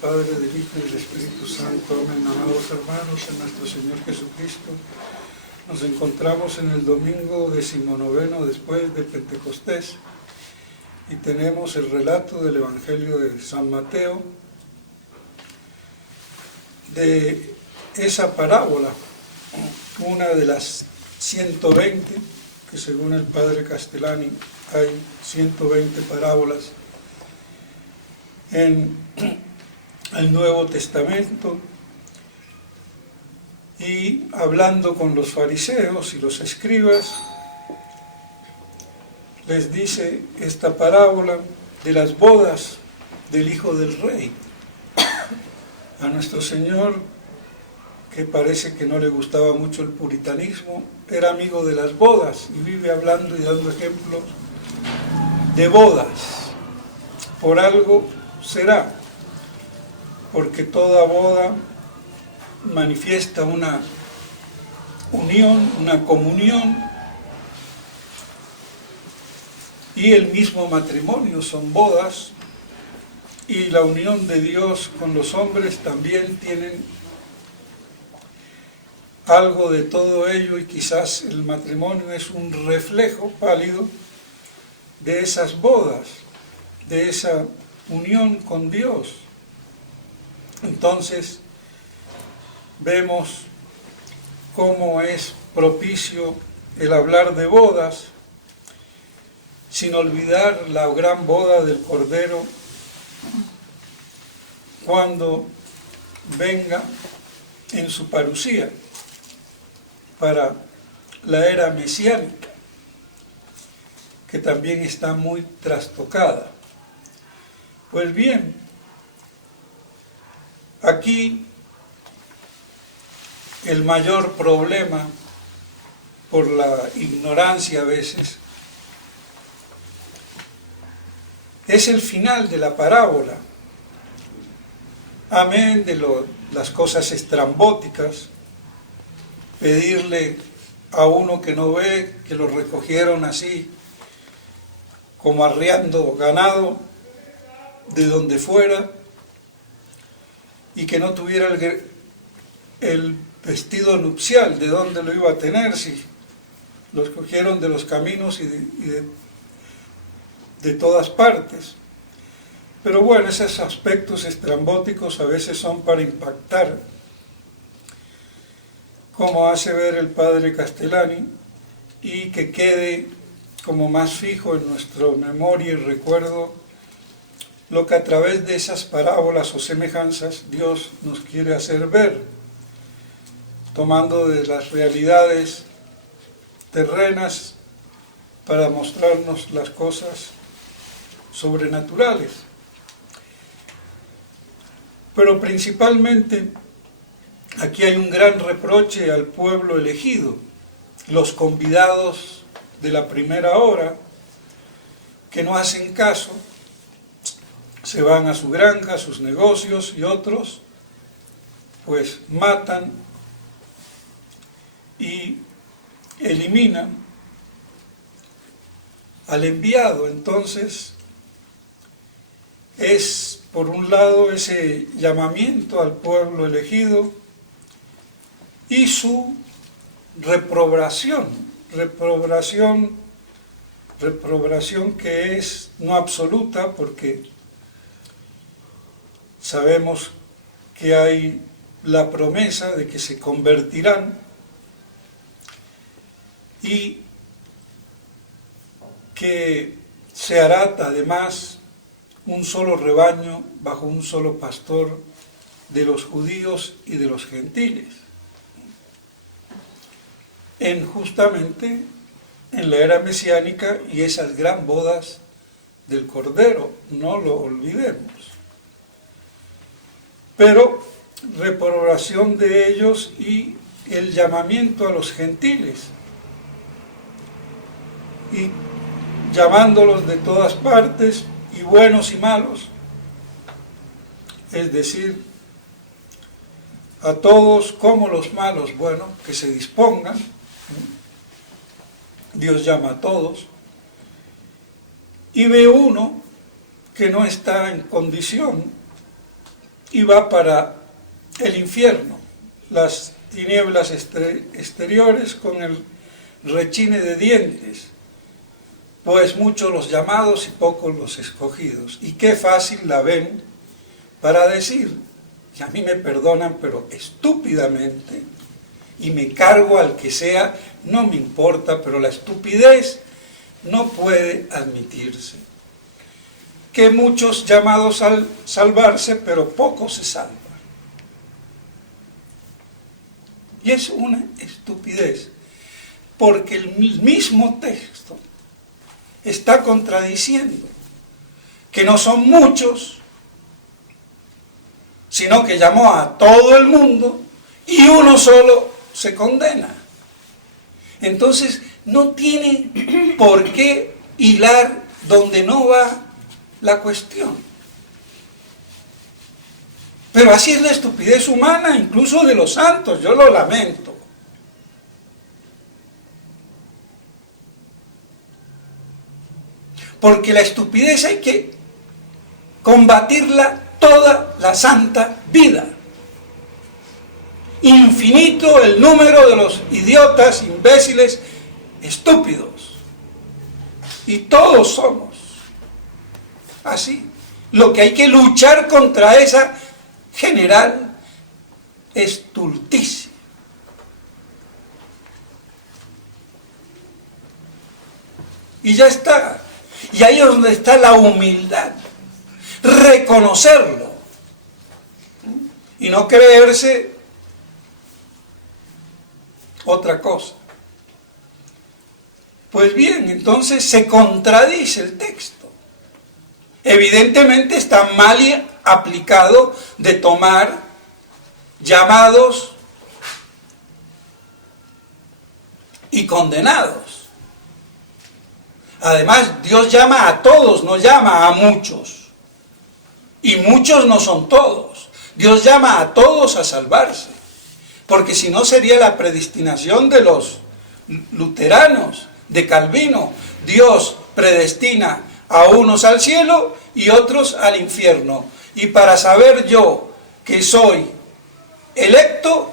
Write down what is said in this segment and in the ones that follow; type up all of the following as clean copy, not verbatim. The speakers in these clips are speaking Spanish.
Padre, del Hijo y del Espíritu Santo. Amén. Amados hermanos, en nuestro Señor Jesucristo, nos encontramos en el domingo 19 después de Pentecostés y tenemos el relato del Evangelio de San Mateo, de esa parábola, una de las 120, que según el Padre Castellani hay 120 parábolas en el Nuevo Testamento, y hablando con los fariseos y los escribas, les dice esta parábola de las bodas del Hijo del Rey. A nuestro Señor, que parece que no le gustaba mucho el puritanismo, era amigo de las bodas y vive hablando y dando ejemplos de bodas. Por algo será, porque toda boda manifiesta una unión, una comunión, y el mismo matrimonio son bodas, y la unión de Dios con los hombres también tienen algo de todo ello, y quizás el matrimonio es un reflejo pálido de esas bodas, de esa unión con Dios. Entonces vemos cómo es propicio el hablar de bodas, sin olvidar la gran boda del Cordero cuando venga en su parusía para la era mesiánica, que también está muy trastocada. Pues bien, aquí el mayor problema, por la ignorancia a veces, es el final de la parábola. Amén de las cosas estrambóticas, pedirle a uno que no ve, que lo recogieron así, como arriando ganado de donde fuera, y que no tuviera el vestido nupcial, de dónde lo iba a tener, si lo escogieron de los caminos y de todas partes. Pero bueno, esos aspectos estrambóticos a veces son para impactar, como hace ver el Padre Castellani, y que quede como más fijo en nuestra memoria y recuerdo lo que a través de esas parábolas o semejanzas Dios nos quiere hacer ver, tomando de las realidades terrenas para mostrarnos las cosas sobrenaturales. Pero principalmente aquí hay un gran reproche al pueblo elegido, los convidados de la primera hora, que no hacen caso, se van a su granja, a sus negocios, y otros pues matan y eliminan al enviado. Entonces es por un lado ese llamamiento al pueblo elegido y su reprobación que es no absoluta, porque sabemos que hay la promesa de que se convertirán y que se hará además un solo rebaño bajo un solo pastor de los judíos y de los gentiles. Justamente en la era mesiánica y esas gran bodas del Cordero, no lo olvidemos. Pero reprobación de ellos y el llamamiento a los gentiles, y llamándolos de todas partes, y buenos y malos, es decir, a todos como los malos, bueno, que se dispongan. Dios llama a todos, y ve uno que no está en condición y va para el infierno, las tinieblas exteriores con el rechine de dientes, pues muchos los llamados y pocos los escogidos. Y qué fácil la ven para decir, y a mí me perdonan, pero estúpidamente, y me cargo al que sea, no me importa, pero la estupidez no puede admitirse. Que muchos llamados al salvarse, pero pocos se salvan. Y es una estupidez, porque el mismo texto está contradiciendo que no son muchos, sino que llamó a todo el mundo y uno solo se condena. Entonces no tiene por qué hilar donde no va la cuestión. Pero así es la estupidez humana, incluso de los santos, yo lo lamento. Porque la estupidez hay que combatirla toda la santa vida. Infinito el número de los idiotas, imbéciles, estúpidos. Y todos somos así. Lo que hay que luchar contra esa general estulticia. Y ya está. Y ahí es donde está la humildad. Reconocerlo. Y no creerse otra cosa. Pues bien, entonces se contradice el texto. Evidentemente está mal aplicado de tomar llamados y condenados. Además, Dios llama a todos, no llama a muchos. Y muchos no son todos. Dios llama a todos a salvarse. Porque si no sería la predestinación de los luteranos, de Calvino. Dios predestina a unos al cielo y otros al infierno. Y para saber yo que soy electo,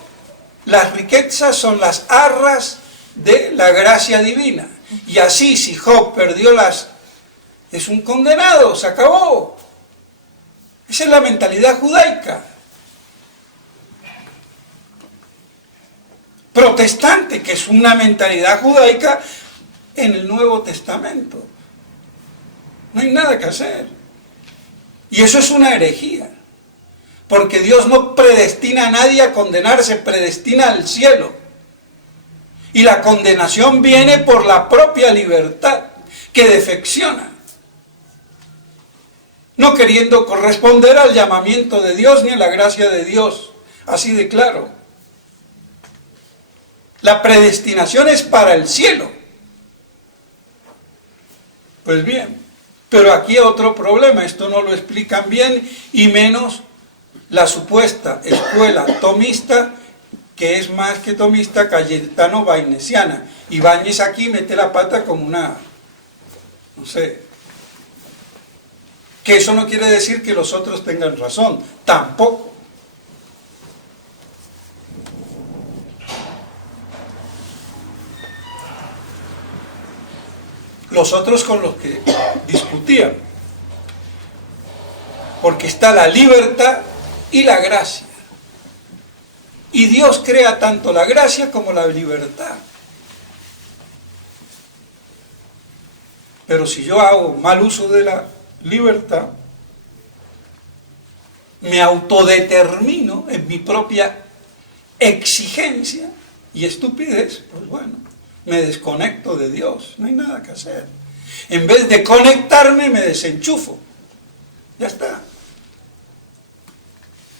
las riquezas son las arras de la gracia divina. Y así, si Job perdió es un condenado, se acabó. Esa es la mentalidad judaica. Protestante, que es una mentalidad judaica en el Nuevo Testamento. No hay nada que hacer. Y eso es una herejía. Porque Dios no predestina a nadie a condenarse, predestina al cielo. Y la condenación viene por la propia libertad, que defecciona. No queriendo corresponder al llamamiento de Dios ni a la gracia de Dios. Así de claro. La predestinación es para el cielo. Pues bien, pero aquí hay otro problema, esto no lo explican bien, y menos la supuesta escuela tomista, que es más que tomista, cayetano-bainesiana. Ibáñez aquí mete la pata como una, no sé, que eso no quiere decir que los otros tengan razón, tampoco. Los otros con los que discutían, porque está la libertad y la gracia, y Dios crea tanto la gracia como la libertad. Pero si yo hago mal uso de la libertad, me autodetermino en mi propia exigencia y estupidez, pues bueno, me desconecto de Dios, no hay nada que hacer. En vez de conectarme, me desenchufo. Ya está.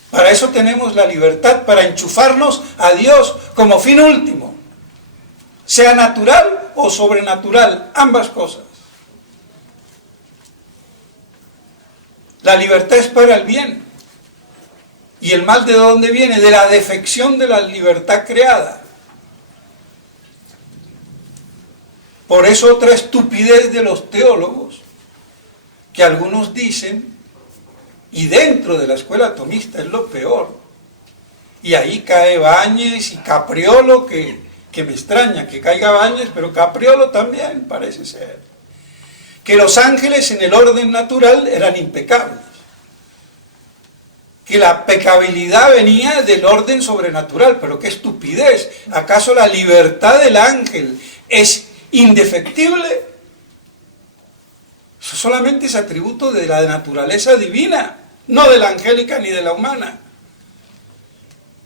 Para eso tenemos la libertad, para enchufarnos a Dios como fin último. Sea natural o sobrenatural, ambas cosas. La libertad es para el bien. ¿Y el mal de dónde viene? De la defección de la libertad creada. Por eso otra estupidez de los teólogos, que algunos dicen Y dentro de la escuela atomista es lo peor. Y ahí cae Báñez y Capriolo, que me extraña que caiga Báñez, pero Capriolo también parece ser. Que los ángeles en el orden natural eran impecables. Que la pecabilidad venía del orden sobrenatural, pero qué estupidez. ¿Acaso la libertad del ángel es indefectible? Eso solamente es atributo de la naturaleza divina, no de la angélica ni de la humana.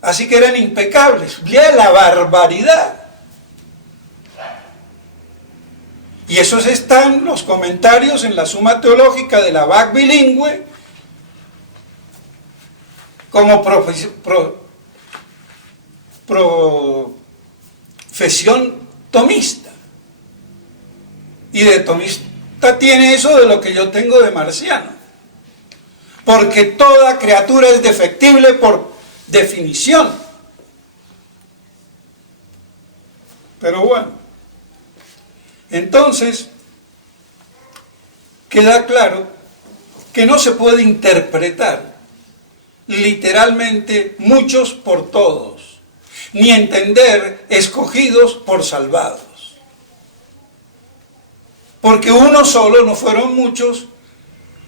Así que eran impecables. ¡Lea la barbaridad! Y esos están los comentarios en la Suma Teológica de la Bach bilingüe como profesión tomista. Y de tomista tiene eso de lo que yo tengo de marciano. Porque toda criatura es defectible por definición. Pero bueno, entonces queda claro que no se puede interpretar literalmente muchos por todos, ni entender escogidos por salvados. Porque uno solo, no fueron muchos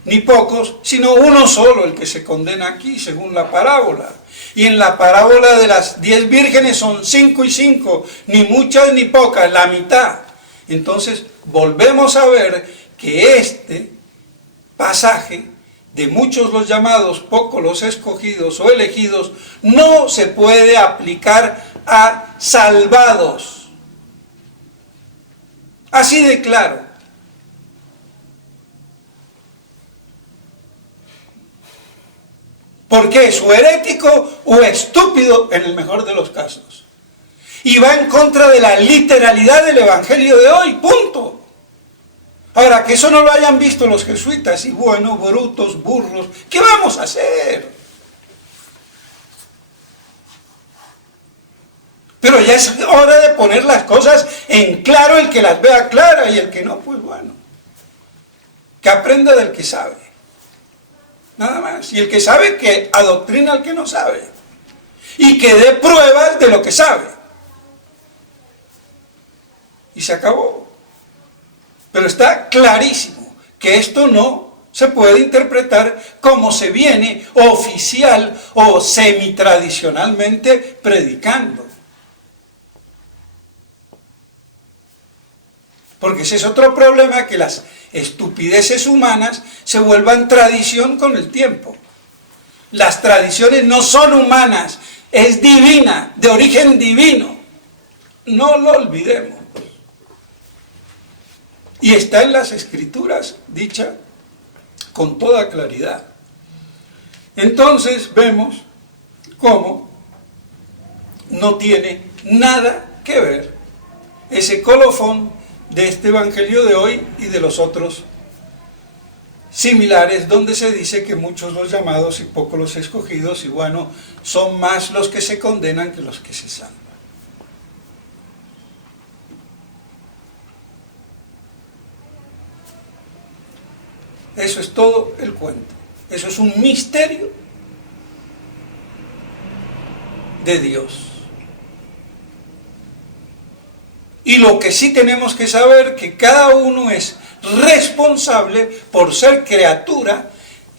ni pocos, sino uno solo el que se condena aquí, según la parábola. Y en la parábola de las 10 vírgenes son 5 y 5, ni muchas ni pocas, la mitad. Entonces volvemos a ver que este pasaje, de muchos los llamados, pocos los escogidos o elegidos, no se puede aplicar a salvados. Así de claro. Porque es o herético o estúpido en el mejor de los casos. Y va en contra de la literalidad del Evangelio de hoy, punto. Ahora, que eso no lo hayan visto los jesuitas, y bueno, brutos, burros, ¿qué vamos a hacer? Pero ya es hora de poner las cosas en claro, el que las vea claras, y el que no, pues bueno, que aprenda del que sabe. Nada más. Y el que sabe, que adoctrina al que no sabe. Y que dé pruebas de lo que sabe. Y se acabó. Pero está clarísimo que esto no se puede interpretar como se viene oficial o semitradicionalmente predicando. Porque ese es otro problema, que las estupideces humanas se vuelvan tradición con el tiempo. Las tradiciones no son humanas, es divina, de origen divino. No lo olvidemos. Y está en las Escrituras dicha con toda claridad. Entonces vemos cómo no tiene nada que ver ese colofón de este Evangelio de hoy y de los otros similares, donde se dice que muchos los llamados y pocos los escogidos, y bueno, son más los que se condenan que los que se salvan. Eso es todo el cuento. Eso es un misterio de Dios. Y lo que sí tenemos que saber, que cada uno es responsable por ser criatura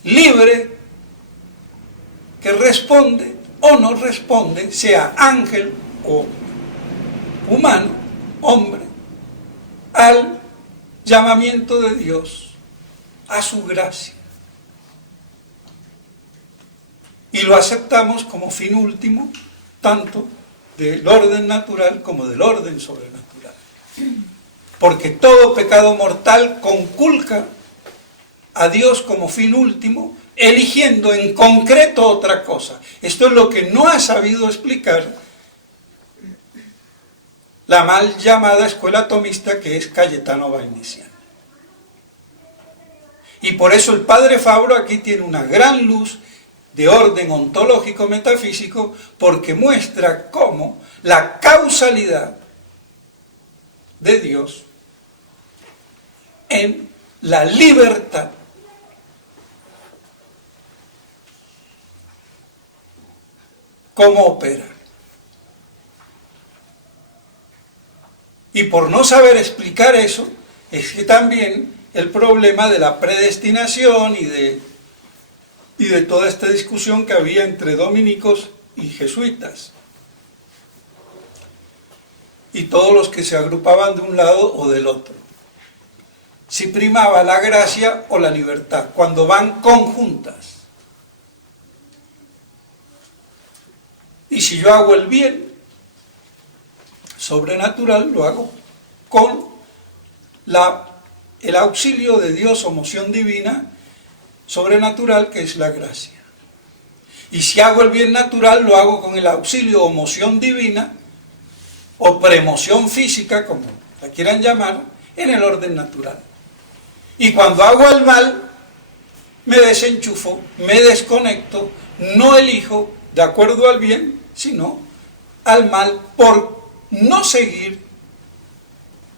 libre, que responde o no responde, sea ángel o humano, hombre, al llamamiento de Dios, a su gracia. Y lo aceptamos como fin último, tanto del orden natural como del orden sobrenatural. Porque todo pecado mortal conculca a Dios como fin último, eligiendo en concreto otra cosa. Esto es lo que no ha sabido explicar la mal llamada escuela atomista, que es Cayetano Balnesian. Y por eso el padre Fabro aquí tiene una gran luz de orden ontológico metafísico, porque muestra cómo la causalidad de Dios en la libertad cómo opera. Y por no saber explicar eso, es que también el problema de la predestinación y de toda esta discusión que había entre dominicos y jesuitas. Y todos los que se agrupaban de un lado o del otro. Si primaba la gracia o la libertad, cuando van conjuntas. Y si yo hago el bien sobrenatural, lo hago con el auxilio de Dios o moción divina sobrenatural, que es la gracia. Y si hago el bien natural, lo hago con el auxilio o moción divina o premoción física, como la quieran llamar, en el orden natural. Y cuando hago el mal, me desenchufo, me desconecto, no elijo de acuerdo al bien, sino al mal, por no seguir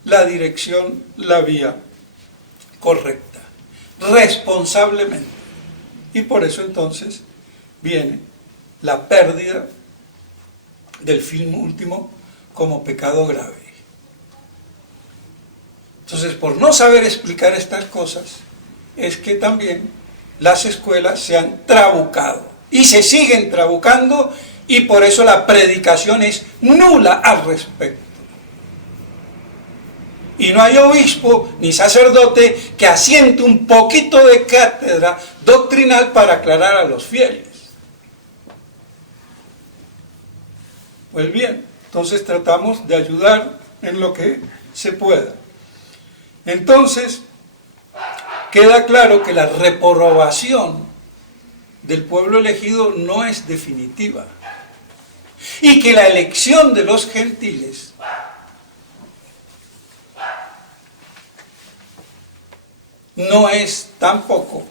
la dirección, la vía correcta, responsablemente. Y por eso entonces viene la pérdida del fin último como pecado grave. Entonces, por no saber explicar estas cosas, es que también las escuelas se han trabucado y se siguen trabucando, y por eso la predicación es nula al respecto. Y no hay obispo ni sacerdote que asiente un poquito de cátedra doctrinal para aclarar a los fieles. Pues bien, entonces tratamos de ayudar en lo que se pueda. Entonces, queda claro que la reprobación del pueblo elegido no es definitiva. Y que la elección de los gentiles no es tampoco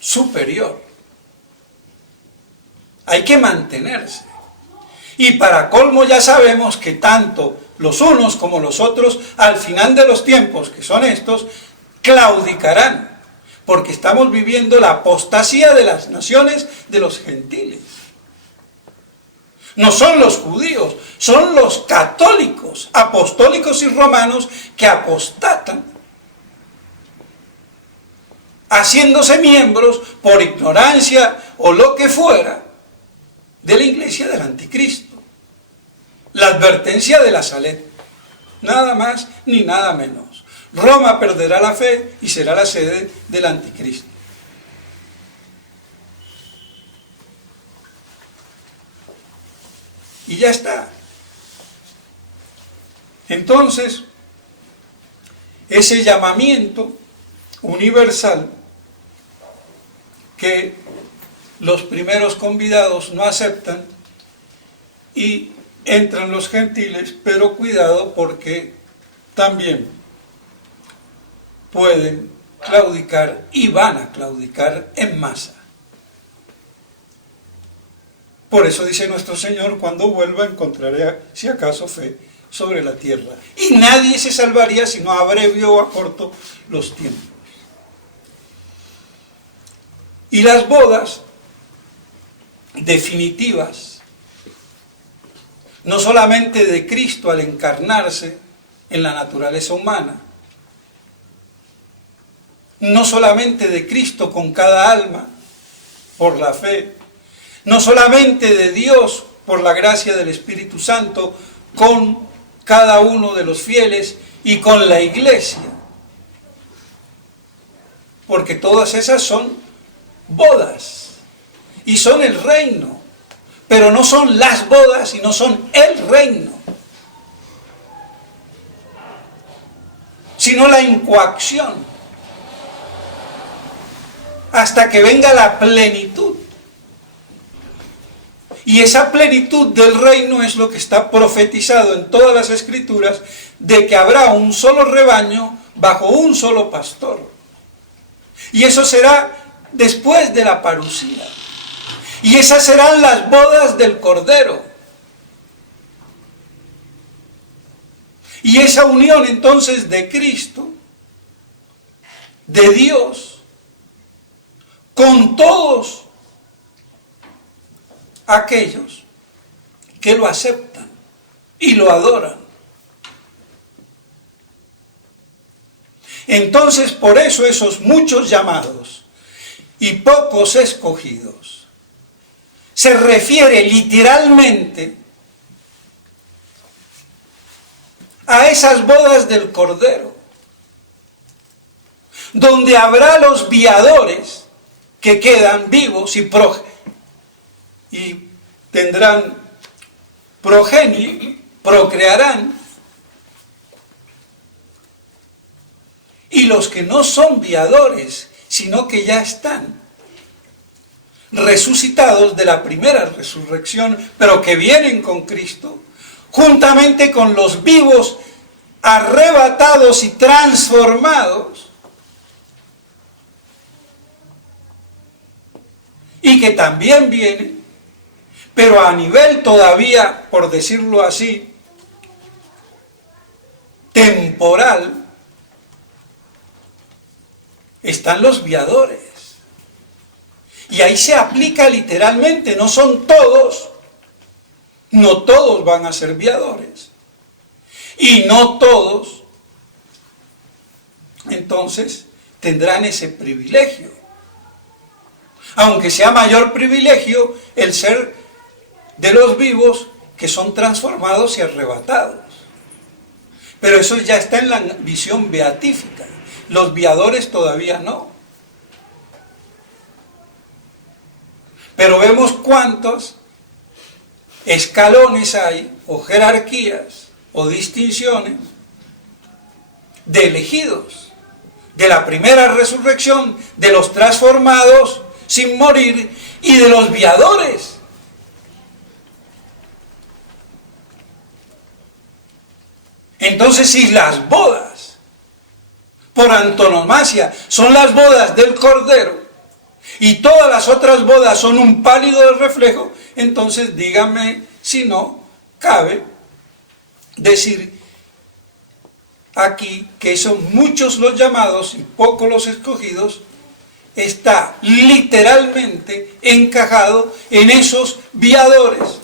superior. Hay que mantenerse. Y para colmo ya sabemos que tanto los unos como los otros, al final de los tiempos, que son estos, claudicarán, porque estamos viviendo la apostasía de las naciones, de los gentiles. No son los judíos, son los católicos, apostólicos y romanos que apostatan, haciéndose miembros por ignorancia o lo que fuera de la iglesia del anticristo. La advertencia de la Salet, nada más ni nada menos. Roma perderá la fe y será la sede del anticristo. Y ya está. Entonces, ese llamamiento universal que los primeros convidados no aceptan, y entran los gentiles, pero cuidado, porque también pueden claudicar y van a claudicar en masa. Por eso dice nuestro Señor: cuando vuelva encontraré, si acaso, fe sobre la tierra. Y nadie se salvaría si no abrevio o acorto los tiempos. Y las bodas definitivas, no solamente de Cristo al encarnarse en la naturaleza humana, no solamente de Cristo con cada alma por la fe, no solamente de Dios por la gracia del Espíritu Santo con cada uno de los fieles y con la iglesia, porque todas esas son bodas y son el reino, pero no son las bodas, sino son el reino, sino la incoacción, hasta que venga la plenitud. Y esa plenitud del reino es lo que está profetizado en todas las escrituras, de que habrá un solo rebaño bajo un solo pastor. Y eso será después de la parusía. Y esas serán las bodas del Cordero. Y esa unión entonces de Cristo, de Dios, con todos aquellos que lo aceptan y lo adoran. Entonces, por eso esos muchos llamados y pocos escogidos se refiere literalmente a esas bodas del Cordero, donde habrá los viadores que quedan vivos y tendrán progenie, procrearán, y los que no son viadores, sino que ya están resucitados de la primera resurrección, pero que vienen con Cristo, juntamente con los vivos, arrebatados y transformados, y que también vienen, pero a nivel todavía, por decirlo así, temporal, están los viadores. Y ahí se aplica literalmente, no son todos, no todos van a ser viadores. Y no todos, entonces, tendrán ese privilegio. Aunque sea mayor privilegio el ser de los vivos que son transformados y arrebatados. Pero eso ya está en la visión beatífica. Los viadores todavía no. Pero vemos cuántos escalones hay, o jerarquías, o distinciones, de elegidos, de la primera resurrección, de los transformados sin morir, y de los viadores. Entonces, si las bodas, por antonomasia, son las bodas del Cordero, y todas las otras bodas son un pálido reflejo, entonces díganme si no cabe decir aquí que son muchos los llamados y pocos los escogidos, está literalmente encajado en esos viadores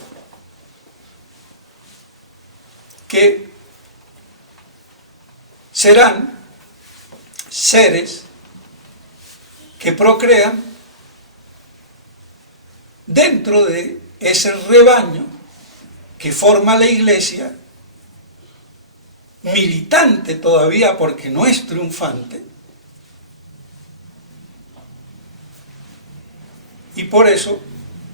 que serán seres que procrean dentro de ese rebaño que forma la iglesia, militante todavía porque no es triunfante, y por eso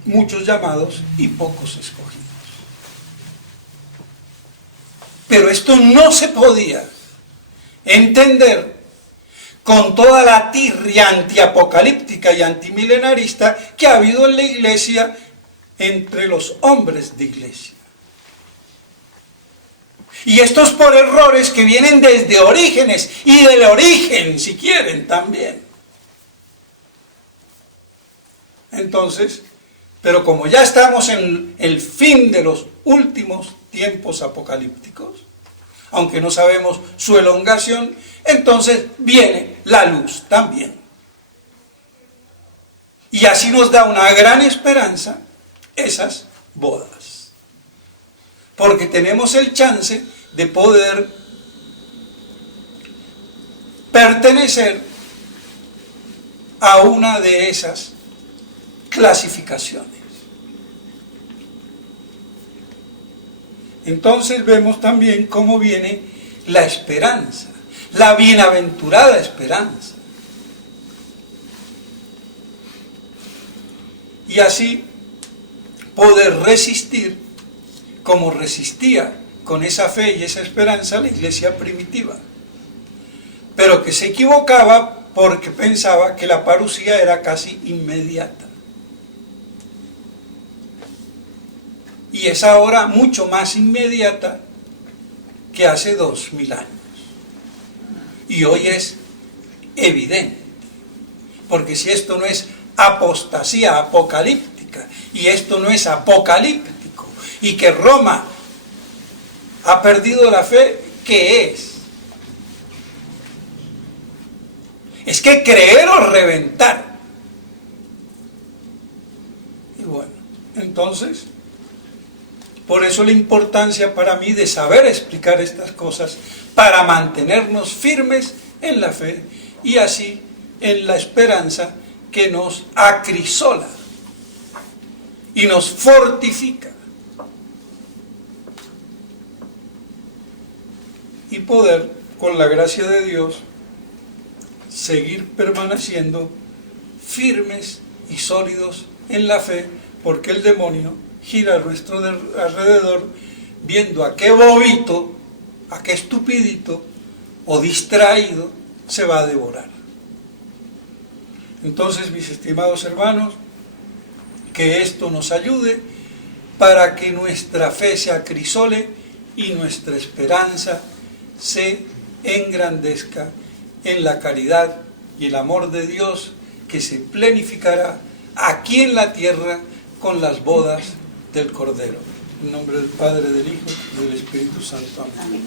muchos llamados y pocos escogidos. Pero esto no se podía entender con toda la tirria antiapocalíptica y antimilenarista que ha habido en la iglesia entre los hombres de iglesia. Y esto es por errores que vienen desde Orígenes y del origen, si quieren, también. Entonces, pero como ya estamos en el fin de los últimos tiempos apocalípticos, aunque no sabemos su elongación, entonces viene la luz también. Y así nos da una gran esperanza esas bodas. Porque tenemos el chance de poder pertenecer a una de esas clasificaciones. Entonces vemos también cómo viene la esperanza, la bienaventurada esperanza. Y así poder resistir como resistía con esa fe y esa esperanza la iglesia primitiva, pero que se equivocaba porque pensaba que la parusía era casi inmediata. Y es ahora mucho más inmediata que hace 2000 años. Y hoy es evidente, porque si esto no es apostasía apocalíptica, y esto no es apocalíptico, y que Roma ha perdido la fe, ¿qué es? Es que creer o reventar. Y bueno, entonces Entonces, por eso la importancia para mí de saber explicar estas cosas, para mantenernos firmes en la fe y así en la esperanza que nos acrisola y nos fortifica. Y poder, con la gracia de Dios, seguir permaneciendo firmes y sólidos en la fe, porque el demonio gira a nuestro alrededor viendo a qué bobito, a qué estupidito o distraído se va a devorar. Entonces, mis estimados hermanos, que esto nos ayude para que nuestra fe se acrisole y nuestra esperanza se engrandezca en la caridad y el amor de Dios que se plenificará aquí en la tierra con las bodas del Cordero. En nombre del Padre, del Hijo y del Espíritu Santo. Amén.